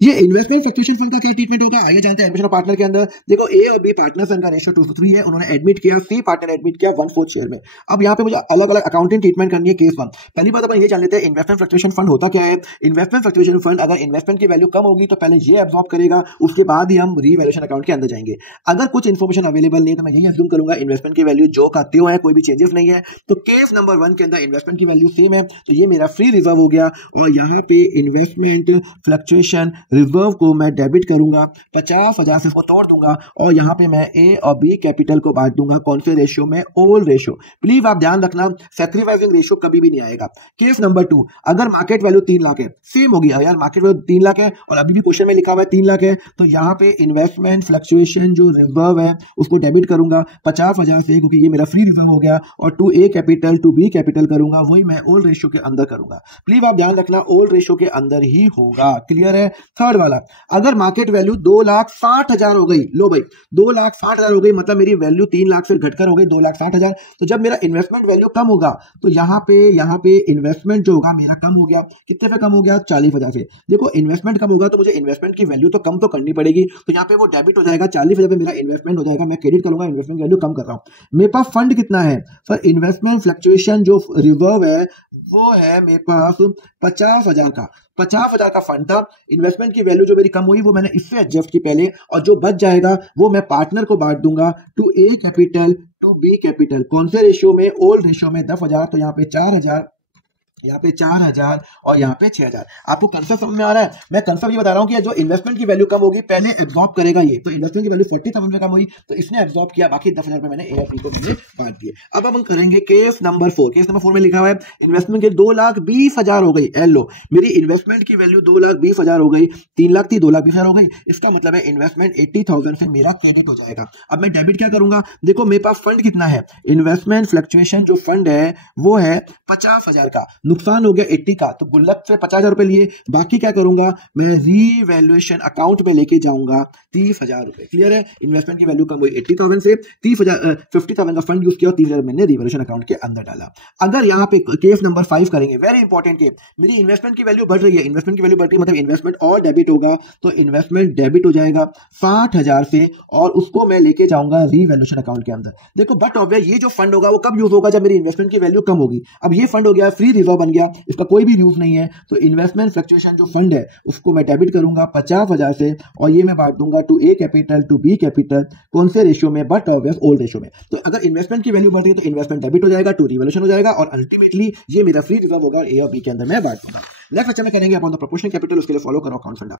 ये investment fluctuation fund का क्या ट्रीटमेंट होगा आइए जानते हैं एडमिशन ऑफ पार्टनर के अंदर। देखो ए और बी पार्टनर्स का रेशियो 2:3 है, उन्होंने एडमिट किया, सी पार्टनर एडमिट किया 1/4 शेयर में। अब यहाँ पे मुझे अलग अलग अकाउंटिंग ट्रीटमेंट करनी है केस वन। पहली बात अपन ये जान लेते हैं इन्वेस्टमेंट फ्लक्चुएशन फंड होता क्या है। इन्वेस्टमेंट फ्लक्चुएशन फंड अगर इन्वेस्टमेंट की वैल्यू कम होगी तो पहले ये एब्जॉर्ब करेगा, उसके बाद ही हम रीवैल्यूएशन अकाउंट के अंदर जाएंगे। अगर कुछ इन्फॉर्मेशन अवेलेबल नहीं तो मैं यही अज्यूम करूंगा इन्वेस्टमेंट की वैल्यू जो का त्यों है, कोई भी चेंजेस नहीं है। तो केस नंबर 1 के अंदर इन्वेस्टमेंट की वैल्यू सेम है, तो ये मेरा फ्री रिजर्व हो गया और यहाँ पे इन्वेस्टमेंट फ्लक्चुएशन रिजर्व को मैं डेबिट करूंगा, 50,000 से इसको तोड़ दूंगा और यहाँ पे मैं ए और बी कैपिटल को बांट दूंगा कौन से रेशियो में, ओल रेशियो। प्लीज आप ध्यान रखना सैक्रिफाइसिंग रेशियो कभी भी नहीं आएगा। केस नंबर 2, अगर मार्केट वैल्यू 3 लाख है, सेम होगी यार, मार्केट वैल्यू 3 लाख है और अभी भी क्वेश्चन में लिखा हुआ है 3 लाख है, तो यहाँ पे इन्वेस्टमेंट फ्लक्चुएशन जो रिजर्व है उसको डेबिट करूंगा 50,000 से, क्योंकि ये मेरा फ्री रिजर्व हो गया, और to A capital to B capital करूंगा, वही मैं ओल रेशियो के अंदर करूंगा। प्लीज आप ध्यान रखना ओल रेशियो के अंदर ही होगा। क्लियर है। थर्ड वाला, अगर मार्केट वैल्यू 2,60,000 हो गई, लो भाई 2,60,000 हो गई, मतलब मेरी वैल्यू 3 लाख से घटकर हो गई 2,60,000, तो जब मेरा इन्वेस्टमेंट वैल्यू कम होगा तो यहाँ पे इन्वेस्टमेंट जो होगा मेरा कम हो गया, कितने पे कम हो गया, 40,000 से। देखो इन्वेस्टमेंट कम होगा तो मुझे इन्वेस्टमेंट की वैल्यू तो कम तो करनी पड़ेगी, तो यहाँ पे वो डेबिट हो जाएगा, 40,000 पे मेरा इन्वेस्टमेंट हो जाएगा, मैं क्रेडिट करूंगा, इन्वेस्टमेंट वैल्यू कम कर रहा हूँ। मेरे पास फंड कितना है सर, इन्वेस्टमेंट फ्लक्चुएशन जो रिजर्व है वो है मेरे पास 50,000 का, 50,000 का फंड था। इन्वेस्टमेंट की वैल्यू जो मेरी कम हुई वो मैंने इससे एडजस्ट की पहले, और जो बच जाएगा वो मैं पार्टनर को बांट दूंगा, to A capital to B capital, कौन से रेशियो में, ओल्ड रेशियो में 10,000, तो यहाँ पे 4,000, यहाँ पे 4,000 और यहाँ पे 6,000। आपको कंसेप्ट समझ में आ रहा है। मैं कंसेप्ट ये बता रहा हूँ कि जो इन्वेस्टमेंट की वैल्यू कम होगी पहले एब्जॉर्ब करेगा ये, तो इन्वेस्टमेंट की वैल्यू 40,000 में कम हुई तो इसने एब्जॉर्ब किया, बाकी 10,000 मैंने ए और बी को मैंने बांट दिए। अब हम करेंगे केस नंबर 4। केस नंबर 4 में लिखा हुआ है इन्वेस्टमेंट के 2,20,000 हो गई, लो मेरी इन्वेस्टमेंट की वैल्यू 2,20,000 हो गई, 3 लाख थी 2,20,000 हो गई, इसका मतलब है इन्वेस्टमेंट 80,000 से मेरा क्रेडिट हो जाएगा। अब मैं डेबिट क्या करूंगा, देखो मेरे पास फंड कितना है, इन्वेस्टमेंट फ्लक्चुएशन जो फंड है वो है 50,000 का, नुकसान हो गया 80 का, तो गुल्लक से 50,000 रुपए लिए, बाकी क्या करूंगा मैं रीवैल्यूएशन अकाउंट में लेके जाऊंगा 30,000 रुपए। क्लियर है। इन्वेस्टमेंट की वैल्यू कम हुई 80,000 से, 50,000 का फंड यूज किया और 30,000 मैंने रीवैल्यूएशन अकाउंट के अंदर डाला। अगर यहाँ पे केस नंबर 5 करेंगे, वेरी इंपॉर्टेंट केस, मेरी इन्वेस्टमेंट की वैल्यू बढ़ रही है, इन्वेस्टमेंट की वैल्यू बढ़ रही है मतलब इन्वेस्टमेंट और डेबिट होगा, तो इन्वेस्टमेंट डेबिट हो जाएगा 60,000 से और उसको मैं लेके जाऊंगा रीवैल्यूएशन अकाउंट के अंदर। देखो बट ऑब्वियस ये जो फंड होगा वो कब यूज होगा, जब मेरी इन्वेस्टमेंट की वैल्यू कम होगी। अब ये फंड हो गया फ्री रिजर्व बन गया, इसका कोई भी यूज नहीं है, तो इन्वेस्टमेंट फ्लक्चुएशन जो फंड है उसको मैं डेबिट करूंगा 50,000 से और ये मैं बांट दूंगा to A capital to B capital, कौन से रेशियो में, बट ऑब्वियस ओल्ड रेशियो में। तो अगर इन्वेस्टमेंट की वैल्यू बढ़ रही है तो इन्वेस्टमेंट डेबिट हो जाएगा, टू रिवैल्यूएशन हो जाएगा और अल्टीमेटली ये मेरा फ्री रिजर्व होगा और ए और बी के अंदर मैं बांट दूंगा। नेक्स्ट लेक्चर में करेंगे अपन द प्रोपोर्शनल कैपिटल, उसके लिए फॉलो करो अकाउंट फंडा।